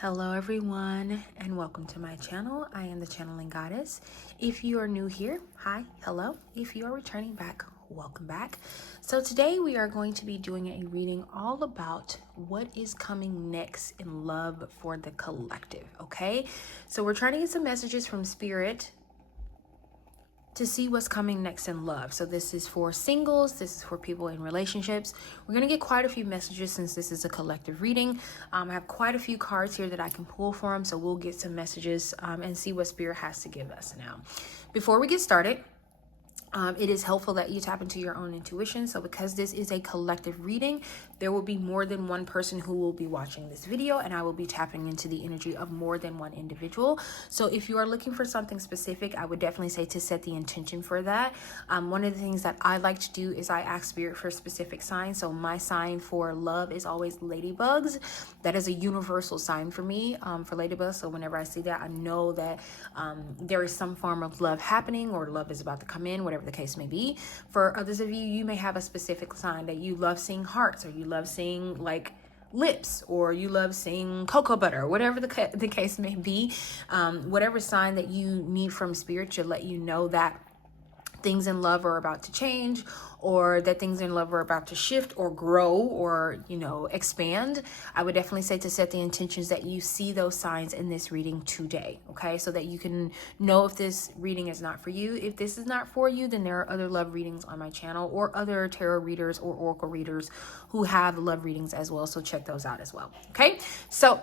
Hello everyone and welcome to my channel. I am the Channeling Goddess. If you are new here, hi, hello. If you are returning back, welcome back. So today we are going to be doing a reading all about what is coming next in love for the collective, okay? So we're trying to get some messages from Spirit to see what's coming next in love. So this is for singles, this is for people in relationships. We're going to get quite a few messages since this is a collective reading. I have quite a few cards here that I can pull from, so we'll get some messages and see what Spirit has to give us now. Before we get started, it is helpful that you tap into your own intuition. So because this is a collective reading, there will be more than one person who will be watching this video, and I will be tapping into the energy of more than one individual. So if you are looking for something specific, I would definitely say to set the intention for that. One of the things that I like to do is I ask Spirit for specific signs. So my sign for love is always ladybugs. That is a universal sign for me, for ladybugs. So whenever I see that, I know that there is some form of love happening, or love is about to come in, whatever the case may be. For others of you, you may have a specific sign that you love seeing hearts, or you love seeing like lips, or you love seeing cocoa butter, whatever the case may be. Whatever sign that you need from Spirit to let you know that things in love are about to change, or that things in love are about to shift or grow or, expand. I would definitely say to set the intentions that you see those signs in this reading today, okay? So that you can know if this reading is not for you. If this is not for you, then there are other love readings on my channel, or other tarot readers or oracle readers who have love readings as well. So check those out as well, okay? So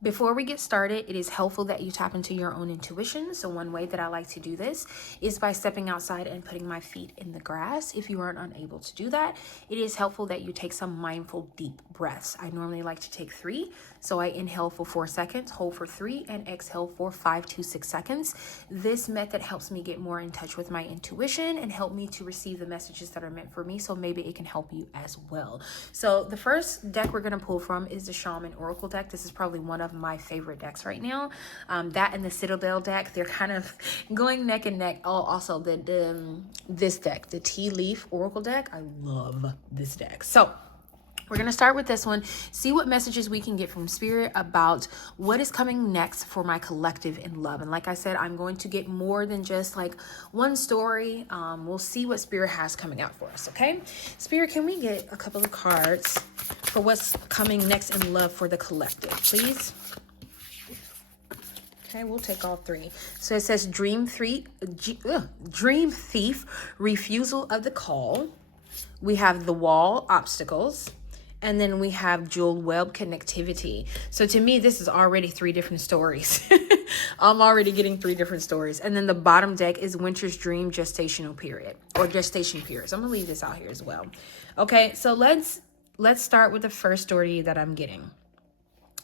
before we get started, it is helpful that you tap into your own intuition. So one way that I like to do this is by stepping outside and putting my feet in the grass. If you aren't unable to do that, it is helpful that you take some mindful deep breaths. I normally like to take 3. So I inhale for 4 seconds, hold for 3, and exhale for 5 to 6 seconds. This method helps me get more in touch with my intuition and help me to receive the messages that are meant for me. So maybe it can help you as well. So the first deck we're going to pull from is the Shaman Oracle deck. This is probably one of my favorite decks right now. That and the Citadel deck, they're kind of going neck and neck. Oh, also this deck, the Tea Leaf Oracle deck. I love this deck. So we're going to start with this one, see what messages we can get from Spirit about what is coming next for my collective in love. And like I said, I'm going to get more than just like one story. We'll see what Spirit has coming out for us, okay? Spirit, can we get a couple of cards for what's coming next in love for the collective, please? Okay, we'll take all 3. So it says Dream Thief, Refusal of the Call. We have The Wall, Obstacles. And then we have Jewel Web, Connectivity. So to me, this is already 3 different stories. I'm already getting 3 different stories. And then the bottom deck is Winter's Dream, Gestational Period, or Gestation Period. So I'm gonna leave this out here as well. Okay, so let's start with the first story that I'm getting.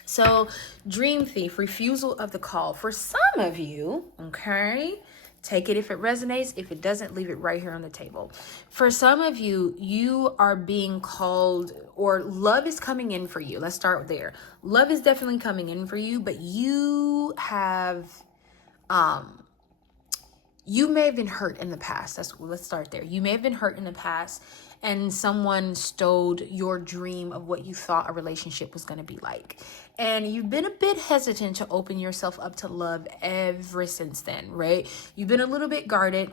So Dream Thief, Refusal of the Call. For some of you, okay, take it if it resonates. If it doesn't, leave it right here on the table. For some of you, you are being called, or love is coming in for you. Let's start there. Love is definitely coming in for you, but you have, you may have been hurt in the past. Let's start there. You may have been hurt in the past, and someone stole your dream of what you thought a relationship was going to be like. And you've been a bit hesitant to open yourself up to love ever since then, right? You've been a little bit guarded.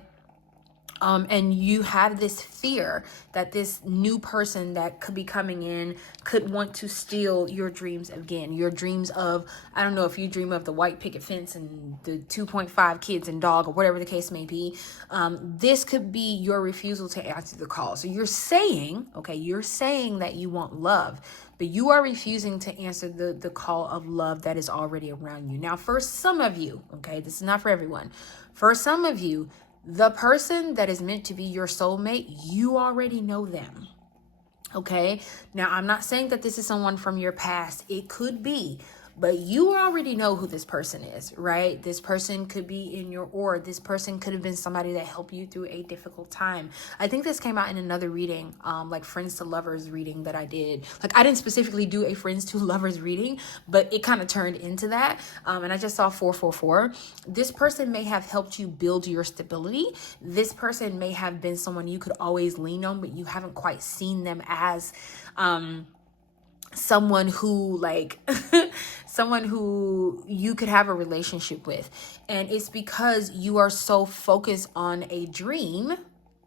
And you have this fear that this new person that could be coming in could want to steal your dreams again. Your dreams of, I don't know if you dream of the white picket fence and the 2.5 kids and dog, or whatever the case may be. This could be your refusal to answer the call. So you're saying that you want love, but you are refusing to answer the call of love that is already around you. Now, for some of you, okay, this is not for everyone. For some of you, the person that is meant to be your soulmate, you already know them. Okay. Now, I'm not saying that this is someone from your past. It could be, but you already know who this person is, right? This person could be in your aura. This person could have been somebody that helped you through a difficult time. I think this came out in another reading, like Friends to Lovers reading that I did. Like, I didn't specifically do a Friends to Lovers reading, but it kind of turned into that. And I just saw 444. This person may have helped you build your stability. This person may have been someone you could always lean on, but you haven't quite seen them as, someone who like someone who you could have a relationship with, and it's because you are so focused on a dream.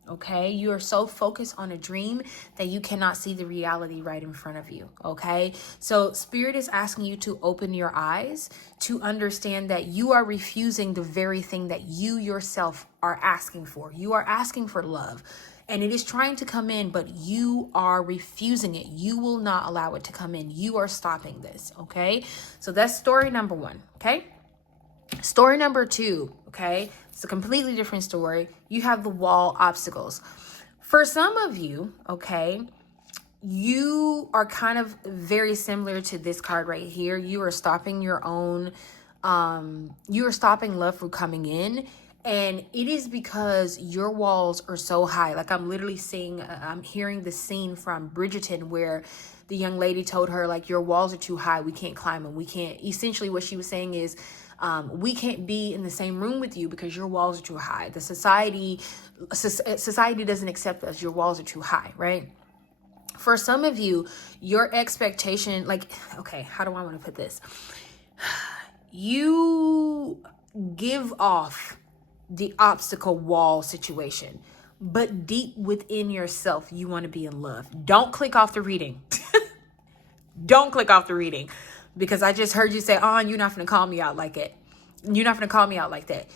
Okay, you are so focused on a dream that you cannot see the reality right in front of you. Okay, so spirit is asking you to open your eyes to understand that you are refusing the very thing that you yourself are asking for. You are asking for love, and it is trying to come in, but you are refusing it. You will not allow it to come in. You are stopping this. Okay, so that's story number one. Okay, story number two. Okay, it's a completely different story. You have the wall obstacles. For some of you, okay, you are kind of very similar to this card right here. You are stopping your own, you are stopping love from coming in. And it is because your walls are so high. Like I'm literally seeing, I'm hearing the scene from Bridgerton where the young lady told her, like, your walls are too high. We can't climb them. We can't, essentially what she was saying is, we can't be in the same room with you because your walls are too high. The society doesn't accept us. Your walls are too high, right? For some of you, your expectation, like, okay, how do I want to put this? You give off the obstacle wall situation, but deep within yourself, you want to be in love. Don't click off the reading. Don't click off the reading, because I just heard you say, oh, you're not going to call me out like it. You're not going to call me out like that.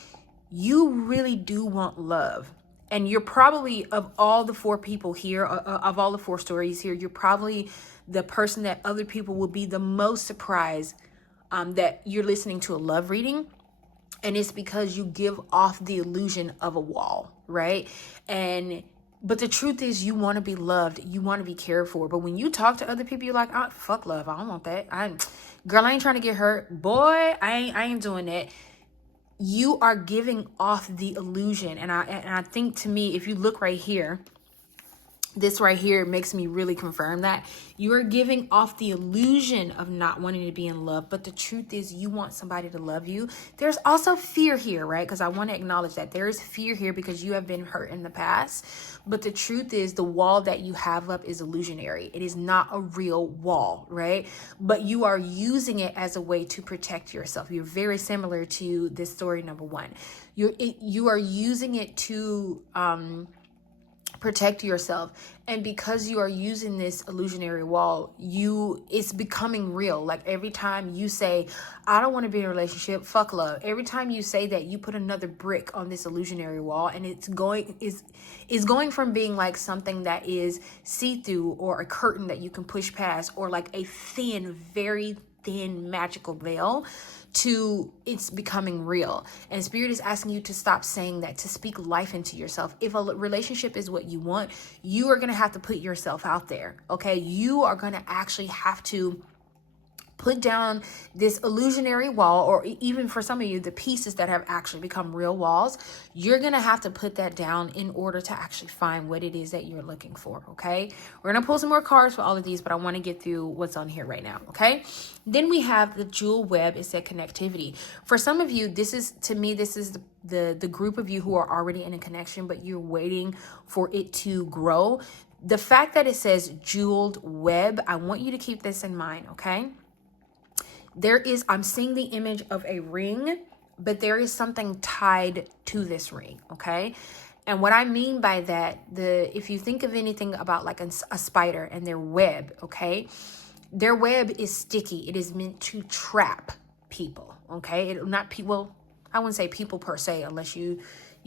You really do want love. And you're probably, of all the four people here, of all the four stories here, you're probably the person that other people will be the most surprised that you're listening to a love reading. And it's because you give off the illusion of a wall, right? But the truth is, you want to be loved. You want to be cared for. But when you talk to other people, you're like, oh, fuck love. I don't want that. Girl, I ain't trying to get hurt. Boy, I ain't doing that. You are giving off the illusion. And I think, to me, if you look right here, this right here makes me really confirm that you are giving off the illusion of not wanting to be in love. But the truth is, you want somebody to love you. There's also fear here, right? Because I want to acknowledge that there is fear here because you have been hurt in the past. But the truth is, the wall that you have up is illusionary. It is not a real wall, right? But you are using it as a way to protect yourself. You're very similar to this story number one. You are using it to protect yourself. And because you are using this illusionary wall, it's becoming real. Like every time you say, I don't want to be in a relationship, fuck love. Every time you say that, you put another brick on this illusionary wall, and it's going from being like something that is see-through, or a curtain that you can push past, or like a thin, very thin magical veil, to it's becoming real. And Spirit is asking you to stop saying that, to speak life into yourself. If a relationship is what you want, you are going to have to put yourself out there. Okay, you are going to actually have to put down this illusionary wall, or even for some of you, the pieces that have actually become real walls. You're going to have to put that down in order to actually find what it is that you're looking for. Okay, we're going to pull some more cards for all of these, but I want to get through what's on here right now. Okay, then we have the jewel web. It said connectivity. For some of you, this is the group of you who are already in a connection, but you're waiting for it to grow. The fact that it says jeweled web, I want you to keep this in mind. Okay, I'm seeing the image of a ring, but there is something tied to this ring, okay? And what I mean by that, if you think of anything about like a spider and their web, okay? Their web is sticky. It is meant to trap people, okay? I wouldn't say people per se, unless you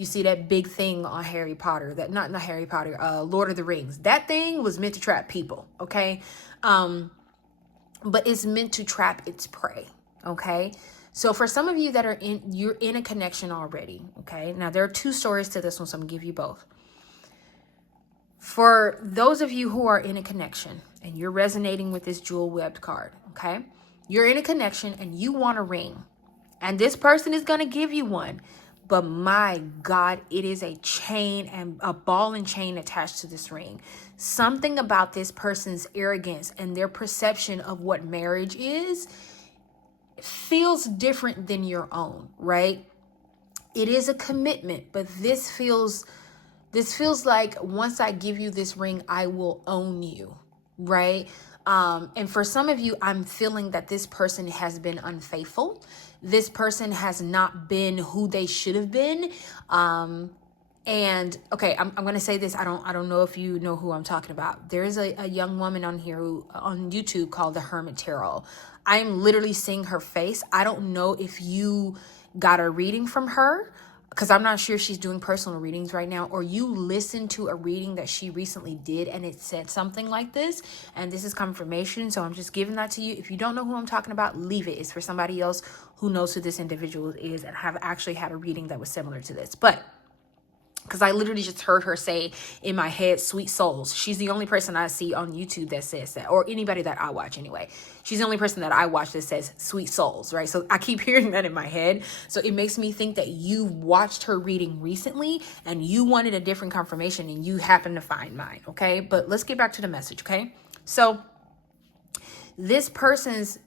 see that big thing on Harry Potter, not Harry Potter, Lord of the Rings. That thing was meant to trap people, okay? But it's meant to trap its prey, okay? So for some of you that you're in a connection already, okay? Now, there are two stories to this one, so I'm going to give you both. For those of you who are in a connection and you're resonating with this jewel webbed card, okay? You're in a connection and you want a ring, and this person is going to give you one. But my God, it is a chain, and a ball and chain attached to this ring. Something about this person's arrogance and their perception of what marriage is feels different than your own, right? It is a commitment, but this feels like, once I give you this ring, I will own you, right? And for some of you, I'm feeling that this person has been unfaithful. This person has not been who they should have been. And okay, I'm going to say this. I don't know if you know who I'm talking about. There's a young woman on here on YouTube called the Hermit Tarot. I'm literally seeing her face. I don't know if you got a reading from her, because I'm not sure if she's doing personal readings right now, or you listened to a reading that she recently did and it said something like this, and this is confirmation. So I'm just giving that to you. If you don't know who I'm talking about, leave it. It's for somebody else who knows who this individual is and have actually had a reading that was similar to this. But because I literally just heard her say in my head, sweet souls. She's the only person I see on YouTube that says that, or anybody that I watch anyway. She's the only person that I watch that says sweet souls, right? So I keep hearing that in my head. So it makes me think that you watched her reading recently and you wanted a different confirmation and you happen to find mine, okay? But let's get back to the message, okay? So this person's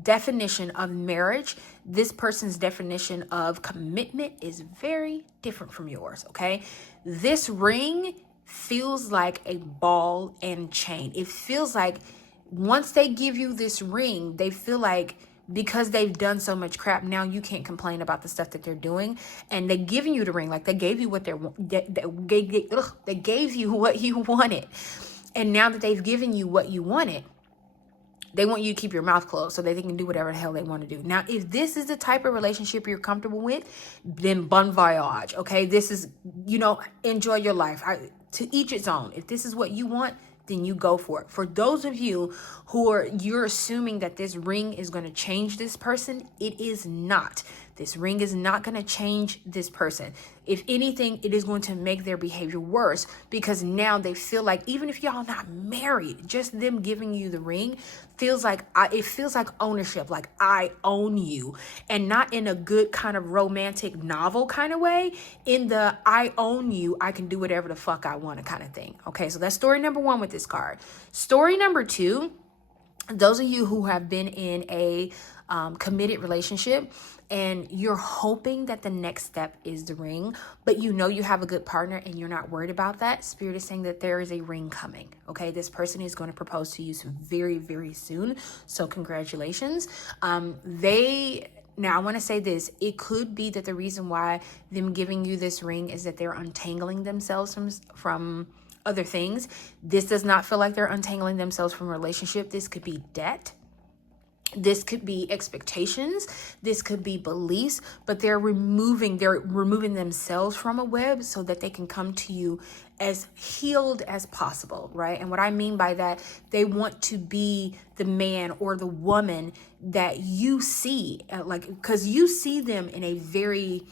definition of marriage, this person's definition of commitment is very different from yours, okay? This ring feels like a ball and chain. It feels like once they give you this ring, they feel like because they've done so much crap, now you can't complain about the stuff that they're doing, and they giving you the ring like they gave you what they gave you what you wanted, and now that they've given you what you wanted, they want you to keep your mouth closed so that they can do whatever the hell they want to do. Now, if this is the type of relationship you're comfortable with, then bon voyage, okay? This is, enjoy your life. To each its own. If this is what you want, then you go for it. For those of you you're assuming that this ring is going to change this person, it is not. This ring is not going to change this person. If anything, it is going to make their behavior worse, because now they feel like, even if y'all not married, just them giving you the ring feels like it feels like ownership, like I own you, and not in a good kind of romantic novel kind of way, in the I own you, I can do whatever the fuck I want kind of thing. Okay, so that's story number one with this card. Story number two, those of you who have been in a committed relationship and you're hoping that the next step is the ring, but you have a good partner and you're not worried about that, Spirit is saying that there is a ring coming. Okay, this person is going to propose to you very, very soon. So congratulations. Now I want to say this. It could be that the reason why them giving you this ring is that they're untangling themselves from other things. This does not feel like they're untangling themselves from a relationship. This could be debt. This could be expectations. This could be beliefs, but they're removing themselves from a web so that they can come to you as healed as possible, right? And what I mean by that, they want to be the man or the woman that you see, because you see them in a very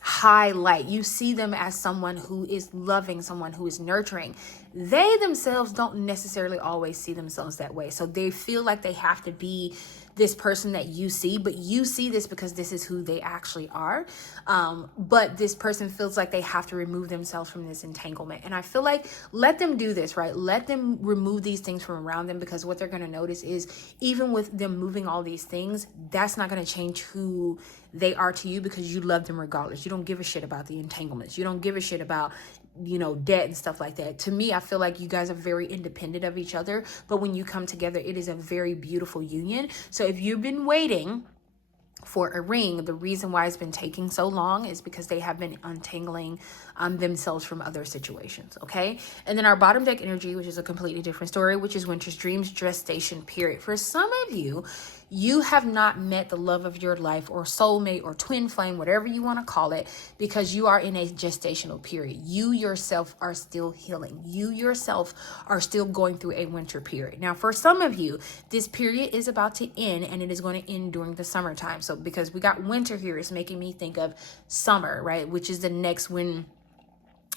high light. You see them as someone who is loving, someone who is nurturing. They themselves don't necessarily always see themselves that way. So they feel like they have to be this person that you see, but you see this because this is who they actually are. But this person feels like they have to remove themselves from this entanglement. And I feel like let them do this, right? Let them remove these things from around them, because what they're going to notice is even with them moving all these things, that's not going to change who they are to you, because you love them regardless. You don't give a shit about the entanglements. You don't give a shit about debt and stuff like that. To me, I feel like you guys are very independent of each other, but when you come together, it is a very beautiful union. So if you've been waiting for a ring, the reason why it's been taking so long is because they have been untangling themselves from other situations, okay? And then our bottom deck energy, which is a completely different story, which is Winter's Dreams gestation period. For some of you, you have not met the love of your life or soulmate or twin flame, whatever you want to call it, because you are in a gestational period. You yourself are still healing. You yourself are still going through a winter period. Now, for some of you, this period is about to end, and it is going to end during the summertime. So because we got winter here, it's making me think of summer, right? Which is the next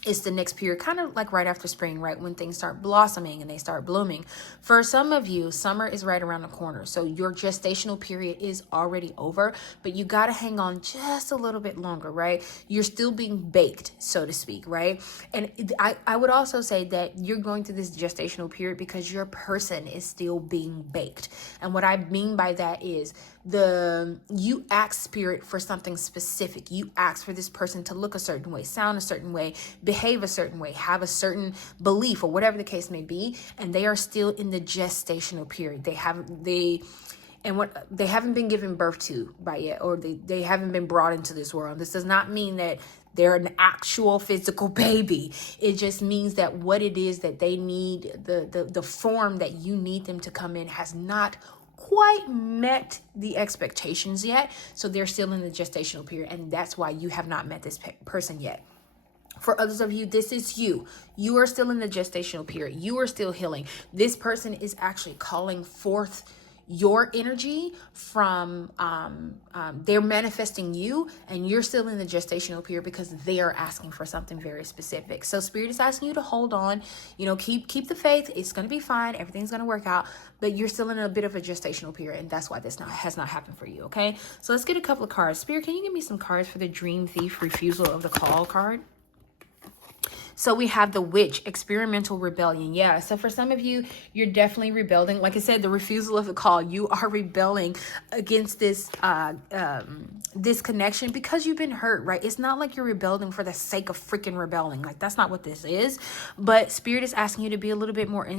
it's the next period, kind of like right after spring, right? When things start blossoming and they start blooming. For some of you, summer is right around the corner. So your gestational period is already over, but you got to hang on just a little bit longer, right? You're still being baked, so to speak, right? And I would also say that you're going through this gestational period because your person is still being baked. And what I mean by that is you ask spirit for something specific. You ask for this person to look a certain way, sound a certain way, behave behave a certain way, have a certain belief, or whatever the case may be, and they are still in the gestational period. They haven't been given birth to by yet, or they haven't been brought into this world. This does not mean that they're an actual physical baby. It just means that what it is that they need, the form that you need them to come in, has not quite met the expectations yet. So they're still in the gestational period, and that's why you have not met this person yet. For others of you, this is you. You are still in the gestational period. You are still healing. This person is actually calling forth your energy from, they're manifesting you, and you're still in the gestational period because they are asking for something very specific. So Spirit is asking you to hold on, keep the faith. It's going to be fine. Everything's going to work out, but you're still in a bit of a gestational period, and that's why this has not happened for you. Okay. So let's get a couple of cards. Spirit, can you give me some cards for the Dream Thief Refusal of the Call card? So we have the Witch, experimental rebellion. Yeah, so for some of you, you're definitely rebelling. Like I said, the refusal of the call, you are rebelling against this this connection because you've been hurt, right? It's not like you're rebelling for the sake of freaking rebelling. Like, that's not what this is. But Spirit is asking you to be a little bit more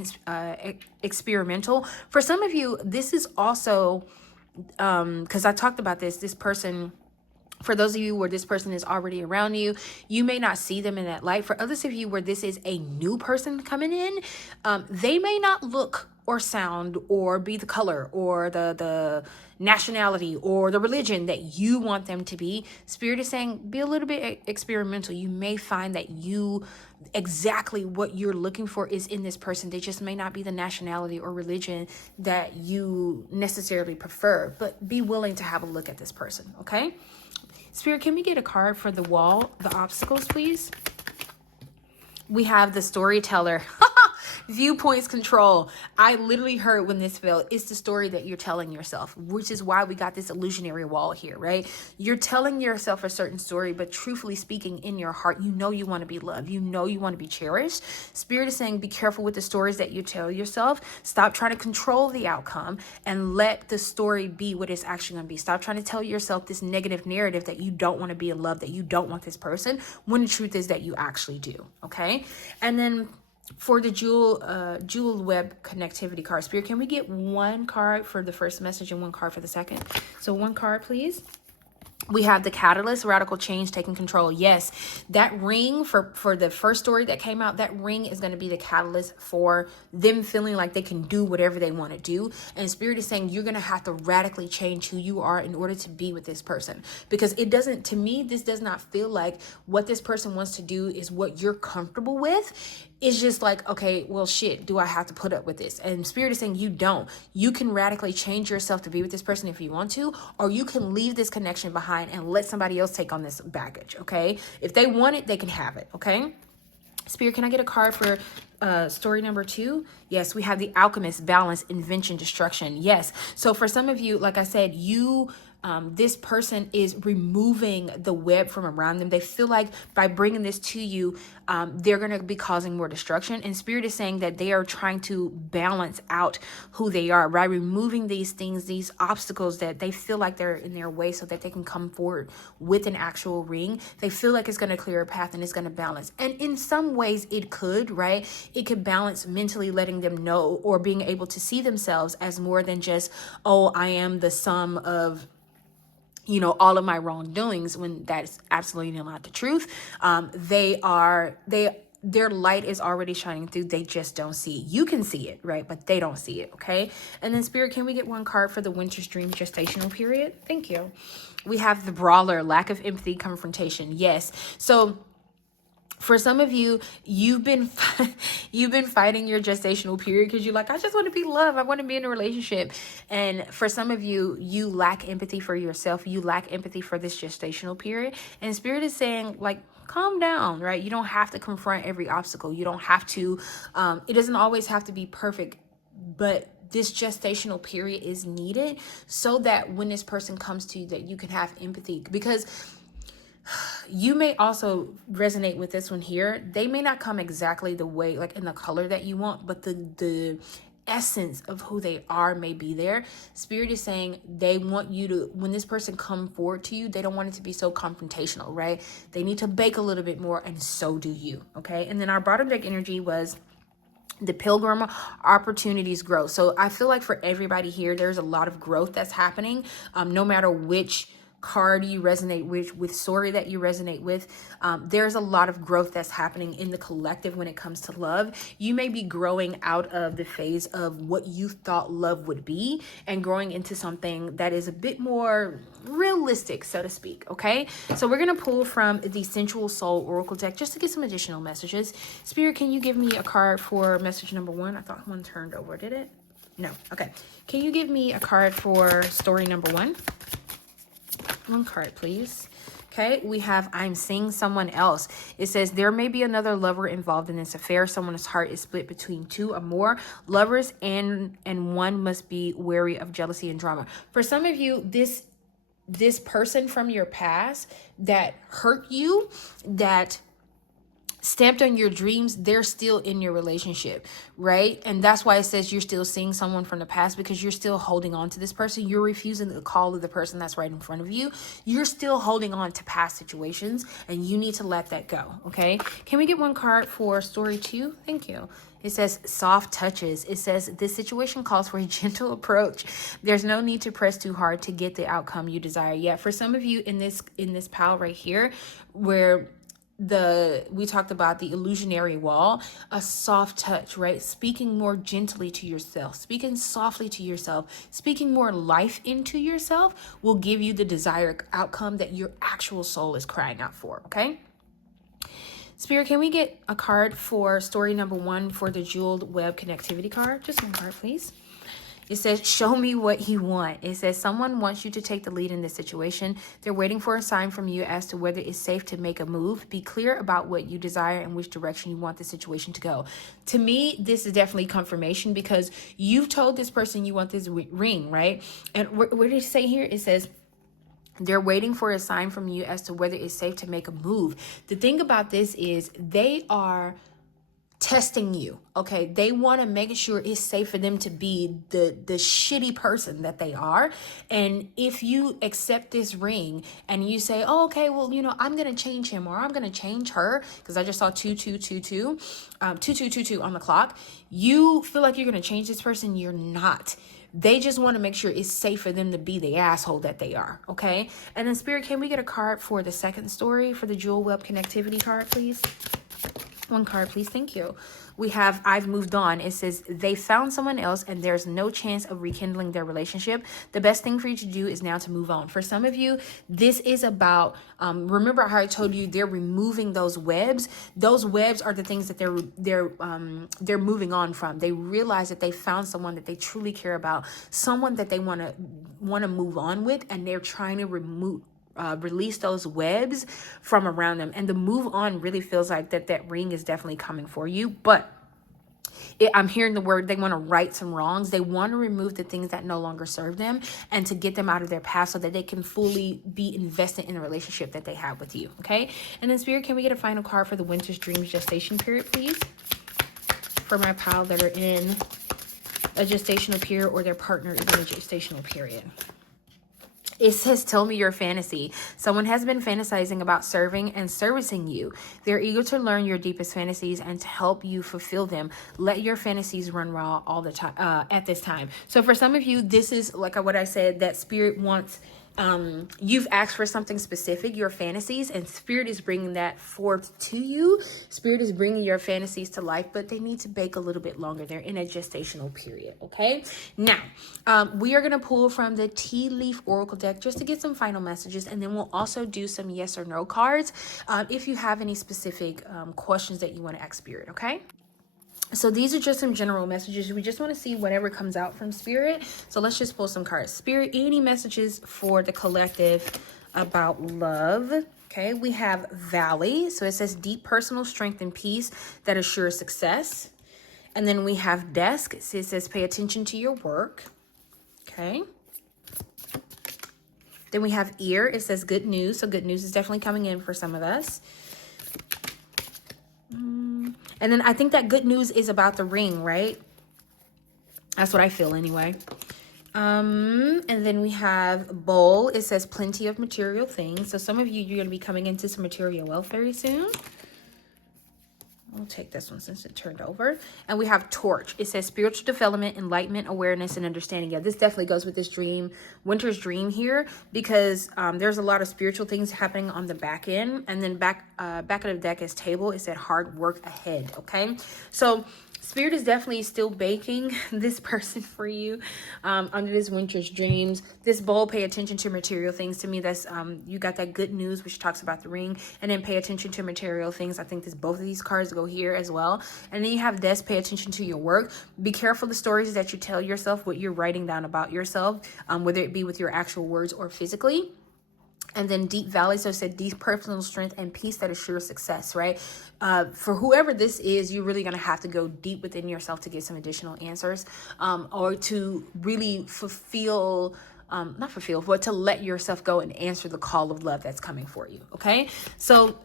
experimental. For some of you, this is also, because I talked about this person. For those of you where this person is already around you, you may not see them in that light. For others of you where this is a new person coming in, they may not look or sound or be the color or the nationality or the religion that you want them to be. Spirit is saying, be a little bit experimental. You may find that exactly what you're looking for is in this person. They just may not be the nationality or religion that you necessarily prefer, but be willing to have a look at this person, okay? Spirit, can we get a card for the wall, the obstacles, please? We have the Storyteller. Viewpoints control. I literally heard when this fell, it's the story that you're telling yourself, which is why we got this illusionary wall here, right? You're telling yourself a certain story, but truthfully speaking, in your heart, you know you want to be loved. You know you want to be cherished. Spirit is saying, be careful with the stories that you tell yourself. Stop trying to control the outcome and let the story be what it's actually going to be. Stop trying to tell yourself this negative narrative that you don't want to be in love, that you don't want this person, when the truth is that you actually do, okay? And then for the jewel web connectivity card, Spirit, can we get one card for the first message and one card for the second? So one card, please. We have the Catalyst, radical change, taking control. Yes, that ring for the first story that came out, that ring is going to be the catalyst for them feeling like they can do whatever they want to do. And Spirit is saying you're going to have to radically change who you are in order to be with this person. Because it doesn't, to me, this does not feel like what this person wants to do is what you're comfortable with. It's just like, okay, well, shit, do I have to put up with this? And Spirit is saying you don't. You can radically change yourself to be with this person if you want to, or you can leave this connection behind and let somebody else take on this baggage, okay? If they want it, they can have it, okay? Spirit, can I get a card for story number 2? Yes, we have the Alchemist, balance, invention, destruction. Yes. So for some of you, like I said, this person is removing the web from around them. They feel like by bringing this to you, they're going to be causing more destruction. And Spirit is saying that they are trying to balance out who they are by removing these things, these obstacles that they feel like they're in their way so that they can come forward with an actual ring. They feel like it's going to clear a path and it's going to balance. And in some ways it could, right? It could balance mentally, letting them know or being able to see themselves as more than just, oh, I am the sum of all of my wrongdoings, when that is absolutely not the truth. Their light is already shining through. They just don't see it. You can see it, right? But they don't see it, okay? And then Spirit, can we get one card for the Winter's Dream gestational period? Thank you. We have the Brawler, lack of empathy, confrontation. Yes. So for some of you, you've been fighting your gestational period because you're like, I just want to be loved. I want to be in a relationship. And for some of you, you lack empathy for yourself. You lack empathy for this gestational period. And Spirit is saying, like, calm down, right? You don't have to confront every obstacle. You don't have to, it doesn't always have to be perfect, but this gestational period is needed so that when this person comes to you, that you can have empathy. Because you may also resonate with this one here. They may not come exactly the way, like in the color that you want, but the essence of who they are may be there. Spirit is saying they want you to, when this person come forward to you, they don't want it to be so confrontational, right? They need to bake a little bit more, and so do you, okay? And then our bottom deck energy was the Pilgrim, opportunities grow. So I feel like for everybody here, there's a lot of growth that's happening, no matter which card you resonate with story that you resonate with. There's a lot of growth that's happening in the collective when it comes to love. You may be growing out of the phase of what you thought love would be and growing into something that is a bit more realistic, so to speak. Okay, so we're gonna pull from the Sensual Soul Oracle deck just to get some additional messages. Spirit, can you give me a card for message number 1? I thought one turned over. Did it? No. Okay, can you give me a card for story number 1? One card, please. Okay, we have I'm seeing someone else. It says there may be another lover involved in this affair. Someone's heart is split between 2 or more lovers, and one must be wary of jealousy and drama. For some of you, this person from your past that hurt you, that stamped on your dreams, they're still in your relationship, right? And that's why it says you're still seeing someone from the past, because you're still holding on to this person. You're refusing the call of the person that's right in front of you. You're still holding on to past situations, and you need to let that go, okay? Can we get one card for story 2? Thank you. It says soft touches. It says this situation calls for a gentle approach. There's no need to press too hard to get the outcome you desire. Yeah, for some of you in this pile right here, where we talked about the illusionary wall, a soft touch, right? Speaking more gently to yourself, speaking softly to yourself, speaking more life into yourself will give you the desired outcome that your actual soul is crying out for, okay? Spirit, can we get a card for story number 1 for the Jeweled Web Connectivity card? Just one card, please. It says, show me what you want. It says, someone wants you to take the lead in this situation. They're waiting for a sign from you as to whether it's safe to make a move. Be clear about what you desire and which direction you want the situation to go. To me, this is definitely confirmation, because you've told this person you want this ring, right? And what did it say here? It says, they're waiting for a sign from you as to whether it's safe to make a move. The thing about this is they are testing you, okay? They want to make sure it's safe for them to be the shitty person that they are. And if you accept this ring and you say, oh, okay, well, I'm going to change him, or I'm going to change her, because I just saw 2222, 2222 on the clock. You feel like you're going to change this person. You're not. They just want to make sure it's safe for them to be the asshole that they are, okay? And then Spirit, can we get a card for the second story for the Jewel Web Connectivity card, please? One card, please. Thank you. We have I've moved on. It says they found someone else and there's no chance of rekindling their relationship. The best thing for you to do is now to move on. For some of you, this is about, remember how I told you they're removing those webs. Those webs are the things that they're moving on from. They realize that they found someone that they truly care about, someone that they want to move on with, and they're trying to release those webs from around them. And the move on really feels like that ring is definitely coming for you. But I'm hearing the word, they want to right some wrongs. They want to remove the things that no longer serve them and to get them out of their past so that they can fully be invested in the relationship that they have with you. Okay. And then Spirit, can we get a final card for the Winter's Dreams gestation period, please? For my pile that are in a gestational period or their partner is in a gestational period. It says, tell me your fantasy. Someone has been fantasizing about serving and servicing you. They're eager to learn your deepest fantasies and to help you fulfill them. Let your fantasies run raw all the time at this time. So for some of you, this is like what I said, that Spirit wants. You've asked for something specific, your fantasies, and Spirit is bringing that forth to you. Spirit is bringing your fantasies to life, but they need to bake a little bit longer. They're in a gestational period, okay? Now, we are going to pull from the Tea Leaf Oracle deck just to get some final messages, and then we'll also do some yes or no cards if you have any specific questions that you want to ask Spirit, okay? So these are just some general messages. We just want to see whatever comes out from Spirit. So let's just pull some cards. Spirit, any messages for the collective about love? Okay, we have Valley. So it says deep personal strength and peace that assures success. And then we have Desk. It says pay attention to your work. Okay. Then we have Ear. It says good news. So good news is definitely coming in for some of us. And then I think that good news is about the ring, right? That's what I feel anyway. And then we have bowl. It says plenty of material things. So some of you're going to be coming into some material wealth very soon. We'll take this one since it turned over. And we have torch. It says spiritual development, enlightenment, awareness, and understanding. Yeah, this definitely goes with this dream, Winter's dream here, because there's a lot of spiritual things happening on the back end. And then back of the deck is table. It said hard work ahead. Okay, so Spirit is definitely still baking this person for you under this Winter's dreams. This bowl, pay attention to material things. To me, that's you got that good news, which talks about the ring, and then pay attention to material things. I think both of these cards go here as well. And then you have this, pay attention to your work. Be careful the stories that you tell yourself, what you're writing down about yourself, whether it be with your actual words or physically. And then deep valley, so it said deep personal strength and peace that assures success, right? For whoever this is, you're really going to have to go deep within yourself to get some additional answers, or to really fulfill, not fulfill, but to let yourself go and answer the call of love that's coming for you, okay? So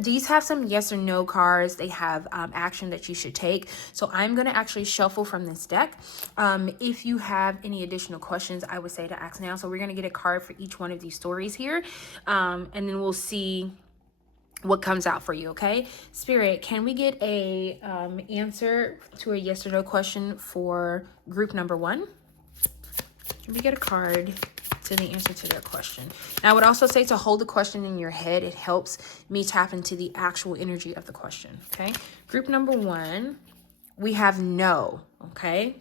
these have some yes or no cards. They have action that you should take. So I'm going to actually shuffle from this deck. If you have any additional questions, I would say to ask now. So we're going to get a card for each one of these stories here. And then we'll see what comes out for you, okay? Spirit, can we get a answer to a yes or no question for group number 1? Can we get a card to the answer to their question? Now, I would also say to hold the question in your head. It helps me tap into the actual energy of the question, okay? Group number 1, we have no, okay?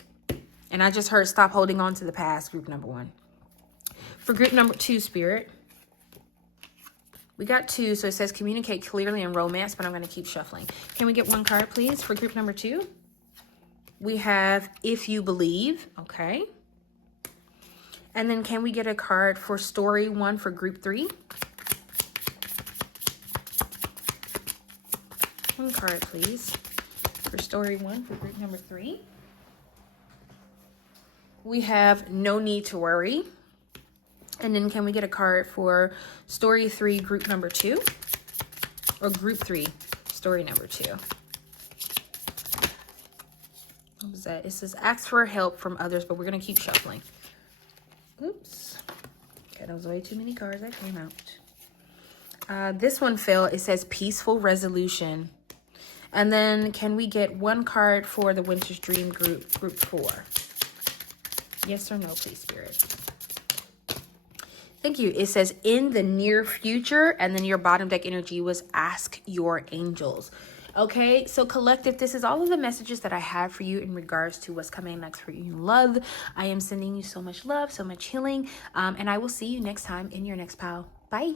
And I just heard stop holding on to the past, group number 1. For group number 2, Spirit, we got 2, so it says communicate clearly in romance, but I'm going to keep shuffling. Can we get one card, please, for group number 2? We have if you believe, okay? And then can we get a card for story 1 for group 3? One card, please, for story 1 for group number 3. We have no need to worry. And then can we get a card for story 3, group number 2? Or group 3, story number 2? What was that? It says ask for help from others, but we're going to keep shuffling. Oops. Okay, that was way too many cards that came out. This one fell. It says peaceful resolution. And then can we get one card for the Winter's Dream group 4? Yes or no, please, Spirit. Thank you. It says in the near future, and then your bottom deck energy was ask your angels. Okay, so collective, this is all of the messages that I have for you in regards to what's coming next for you in love. I am sending you so much love, so much healing, and I will see you next time in your next pile. Bye.